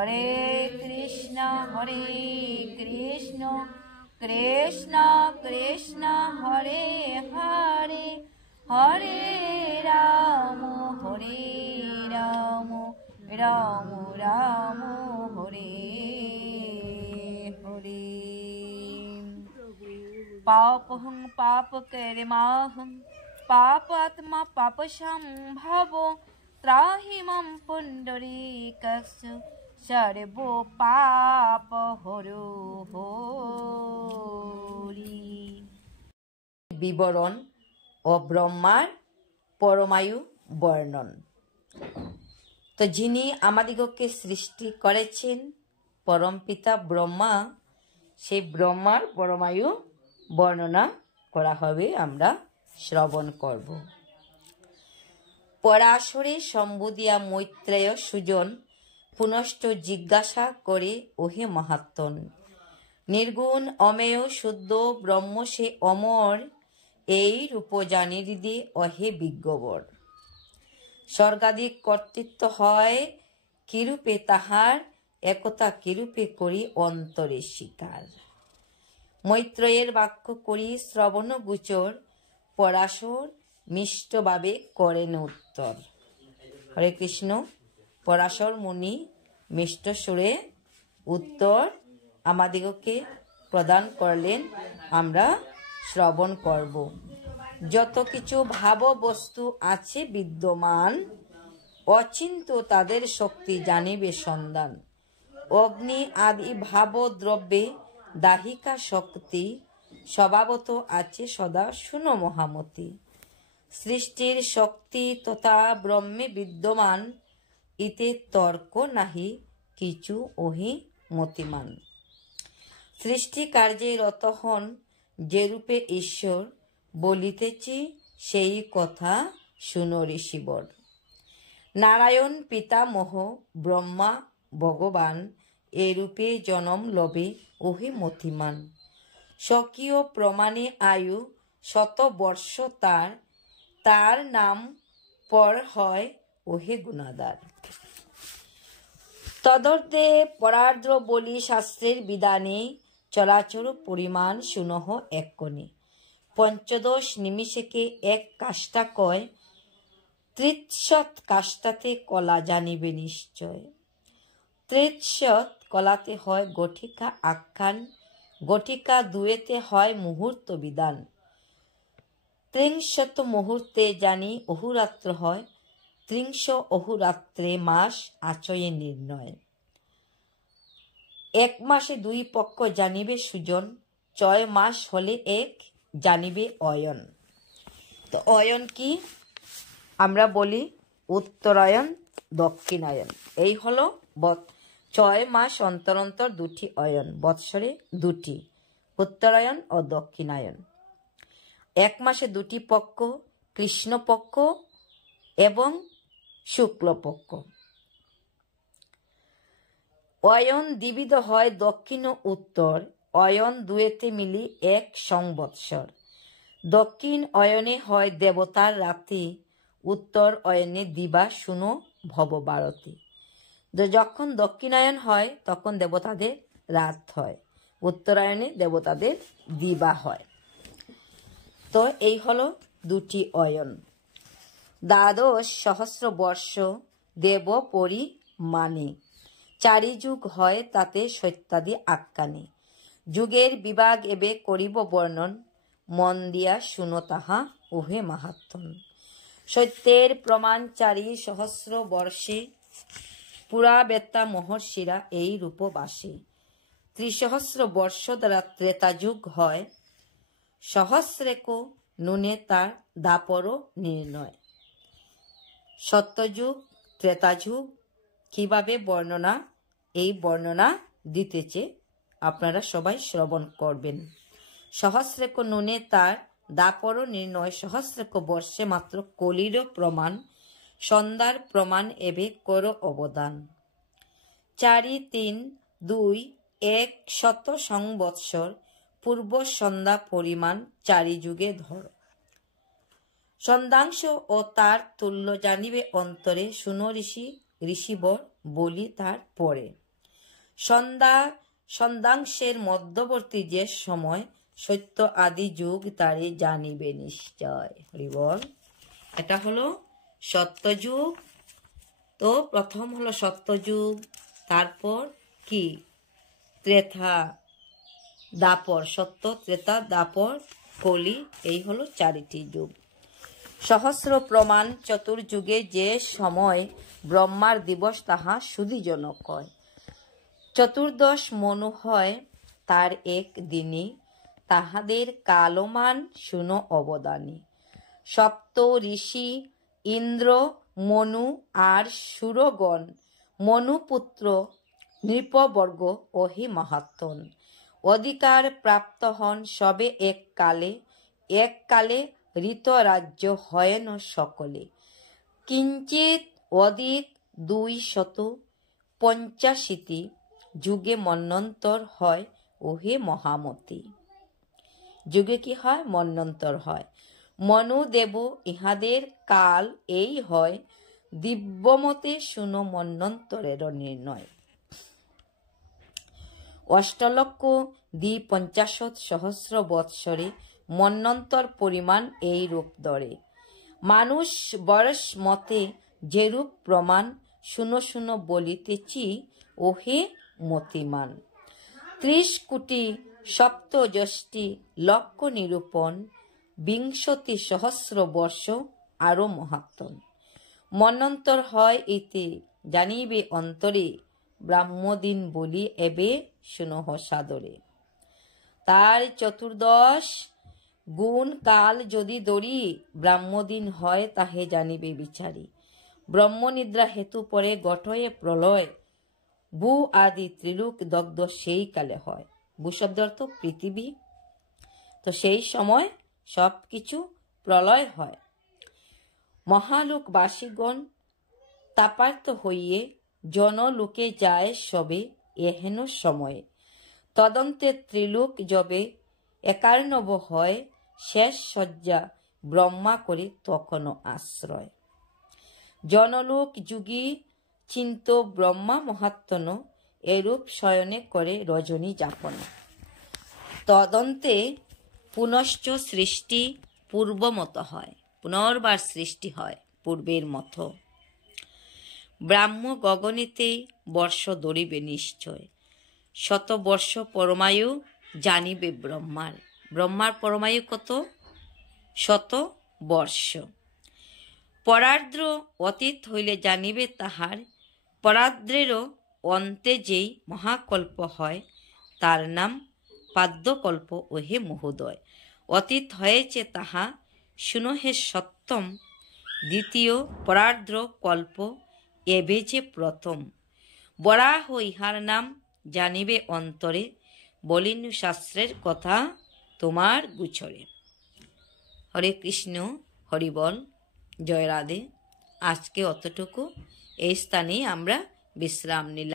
হরে কৃষ্ণ কৃষ্ণ কৃষ্ণ হরে হরে হরে রাম রাম রাম হরে হরে। পাপহং পাপকর্মাহং পাপাত্মা পাপসম্ভব ত্রাহি মাম পুণ্ডরীকস্য সর্বো পাপ হরো হরি। বিবরণ ও ব্রহ্মার পরমায়ু বর্ণন। তো যিনি আমাদিগকে সৃষ্টি করেছেন পরমপিতা ব্রহ্মা, সেই ব্রহ্মার পরমায়ু বর্ণনা করা হবে, আমরা শ্রবণ করব। পরাশরে সম্বুদিয়া মৈত্রেয় সুজন পুনশ্চ জিজ্ঞাসা করে, ওহে মহাত্মন, নির্গুণ অমেয় শুদ্ধ ব্রহ্ম সে অমর, এই রূপ জানি হৃদে অহে বিজ্ঞবর। স্বর্গাদিক কর্তৃত্ব হয় কিরূপে তাহার, একতা কিরূপে করি অন্তরে স্বীকার। মৈত্রেয়ের বাক্য করি শ্রবণ গুচর, পরাশর মিষ্টভাবে করেন উত্তর। হরে কৃষ্ণ। পরাশর মুনি মিষ্ট সুরে উত্তর আমাদিগকে প্রদান করলেন, আমরা শ্রবণ করব। যত কিছু ভাব বস্তু আছে বিদ্যমান, অচিন্ত তাদের শক্তি জানিবে সন্ধান। অগ্নি আদি ভাব দ্রব্যে দাহিকা শক্তি, স্বভাবত আছে সদা শুনো মহামতি। সৃষ্টির শক্তি তথা ব্রহ্মে বিদ্যমান, ইতে তর্ক নাহি কিছু ওহি মতিমান। সৃষ্টি কার্যে রত হন যে রূপে ঈশ্বর, বলিতেছি সেই কথা শুনো ঋষিবর। নারায়ণ পিতামহ ব্রহ্মা ভগবান, এ রূপে জনম লবে ওহে মতিমান। স্বকীয় প্রমাণে আয়ু শত বর্ষ তার, তার নাম পর হয় ওহে গুণাদার। তদর্থে পরার্দ্র বলি শাস্ত্রের বিধানে, চরাচর পরিমাণ শুনহ এক্ষণে। পঞ্চদশ নিমিষেকে এক কাষ্টা কয়, ত্রিশত কাষ্টাতে কলা জানিবে নিশ্চয়। ত্রিশত কলাতে হয় গঠিকা আখ্যান, গঠিকা দুয়েতে হয় মুহূর্ত বিধান। ত্রিংশত মুহূর্তে জানি অহুরাত্র হয়, ত্রিংশ অহুরাত্রে মাস আচয়ে নির্ণয়। এক মাসে দুই পক্ষ জানিবে সুজন, 6 মাস হলে এক জানিবে অয়ন। তো অয়ন কি? আমরা বলি উত্তরায়ণ দক্ষিণায়ন। এই হলো 6 মাস অন্তর অন্তর দুটি অয়ন, বৎসরে দুটি, উত্তরায়ণ ও দক্ষিণায়ন। এক মাসে দুটি পক্ষ, কৃষ্ণপক্ষ এবং শুক্লপক্ষ। অয়ন দ্বিবিধ হয় দক্ষিণ ও উত্তর, অয়ন দুয়েতে মিলি 1 সংবৎসর। দক্ষিণ অয়নে হয় দেবতার রাতি, উত্তর অয়নে দিবা শুনো ভবভারতী। যখন দক্ষিণায়ন হয় তখন দেবতাদের রাত হয়, উত্তরায়ণে দেবতাদের দিবা হয়। তো এই হলো দুটি অয়ন। 12 সহস্র বর্ষ দেব পরিমাণে, 4 যুগ হয় তাতে সত্যাদি আখ্যানে। যুগের বিভাগ এবে করিব বর্ণন, মন দিয়া শুনো তাহা ওহে মাহাত্মন। সত্যের প্রমাণ 4 সহস্র বর্ষে, পুরাবেত্তা মহর্ষিরা এই রূপবাসে। 300 বর্ষ দ্বারা ত্রেতা যুগ হয়, সহস্রেক নুনে তার দাপর নির্ণয়। সত্যযুগ ত্রেতাযুগ কিভাবে বর্ণনা, এই বর্ণনা দিতেছে, আপনারা সবাই শ্রবণ করবেন। সহস্রেক নুনে তার দাপর নির্ণয়, সহস্রেক বর্ষে মাত্র কলির প্রমাণ, সন্ধ্যার প্রমাণ এবে কর অবদান। 4 3 2 100 সংবৎসর, পূর্ব সন্ধ্যা পরিমাণ 4 যুগে ধর। সন্ধ্যাংশ ও তার তুল্য জানিবে অন্তরে, শুনো ঋষিবর বলি তার পরে। সন্ধ্যাংশের মধ্যবর্তী যে সময় সত্য আদি যুগ তারে জানিবে নিশ্চয়। হরি বল। এটা হলো সত্যযুগ। তো প্রথম হলো সত্যযুগ, তারপর কি ত্রেতা দাপর, সত্য ত্রেতা দাপর কলি, এই হলো চারিটি যুগ। সহস্র প্রমাণ চতুর্যুগে যে সময় ব্রহ্মার দিবস তাহা সুধিজনক হয়। চতুর্দশ মনু হয় তার এক দিনে, তাহাদের কালমান শুনো অবদানে। সপ্ত ঋষি ইন্দ্র মনু আর সুরগণ, মনুপুত্র নৃপবর্গ ওহি মহাত্মন। অধিকার প্রাপ্ত হন সবে এককালে ঋতরাজ্য হয়েন সকলে। কিঞ্চিত অধিক 285 যুগে মন্বন্তর হয় ওহে মহামতি। যুগে কি হয়? মন্বন্তর হয়। মনুদেব ইহাদের কাল এই হয়, দিব্যমতে শুনো মন্বন্তরের নির্ণয়। 8,50,000 বৎসরে মন্বন্তর পরিমাণ এই রূপ ধরে। মানুষ বয়স মতে যেরূপ প্রমাণ, শুনো শুনো বলিতেছি ওহে মতিমান। 30 কোটি সপ্তযষ্টি লক্ষ নিরূপণ, 20,000 বর্ষ আরো মহাত্মন। মন্বন্তর হয় ইতি জানিবে অন্তরে, ব্রাহ্মদিন বলি এবে শুনহ সাদরে। তার 14 গুণ কাল যদি দরি, ব্রাহ্মদিন হয় তাহে জানিবে বিচারি। ব্রহ্মনিদ্রা হেতু পরে গঠয়ে প্রলয়, ভূ আদি ত্রিলোক দগ্ধ সেই কালে হয়। ভূ শব্দ অর্থ পৃথিবী। তো সেই সময় সবকিছু প্রলয় হয়। মহালোকবাসীগণ তাপার্থ হইয়ে জনলোকে যায় সবে এহেন সময়ে। তদন্তে ত্রিলোক যবে একার্ণব হয়, শেষ শয্যা ব্রহ্মা করে তখনও আশ্রয়। জনলোক যুগী চিন্ত ব্রহ্মা মহাত্মন, এরূপ শয়নে করে রজনী যাপন। তদন্তে পুনশ্চ সৃষ্টি পূর্বমত হয়, পুনর্বার সৃষ্টি হয় পূর্বের মতো। ব্রাহ্ম গগনেতে বর্ষ ধরিবে নিশ্চয়, 100 বর্ষ পরমায়ু জানিবে ব্রহ্মার। ব্রহ্মার পরমায়ু কত? 100 বর্ষ। পরার্দ্র অতীত হইলে জানিবে তাহার, পরার্দ্রেরও অন্তে যেই মহাকল্প হয়, তার নাম পাদ্যকল্প ওহে মহোদয়। অতীত হয়েছে তাহা শুনো হে সত্যম, দ্বিতীয় পরার্দ্র কল্প এবে যে প্রথম। বরাহ ইহার নাম জানিবে অন্তরে, বলিন শাস্ত্রের কথা তোমার গুছরে। হরে কৃষ্ণ, হরি বল, জয় রাধে। আজকে অতটুকু, এই স্থানেই আমরা বিশ্রাম নিলাম।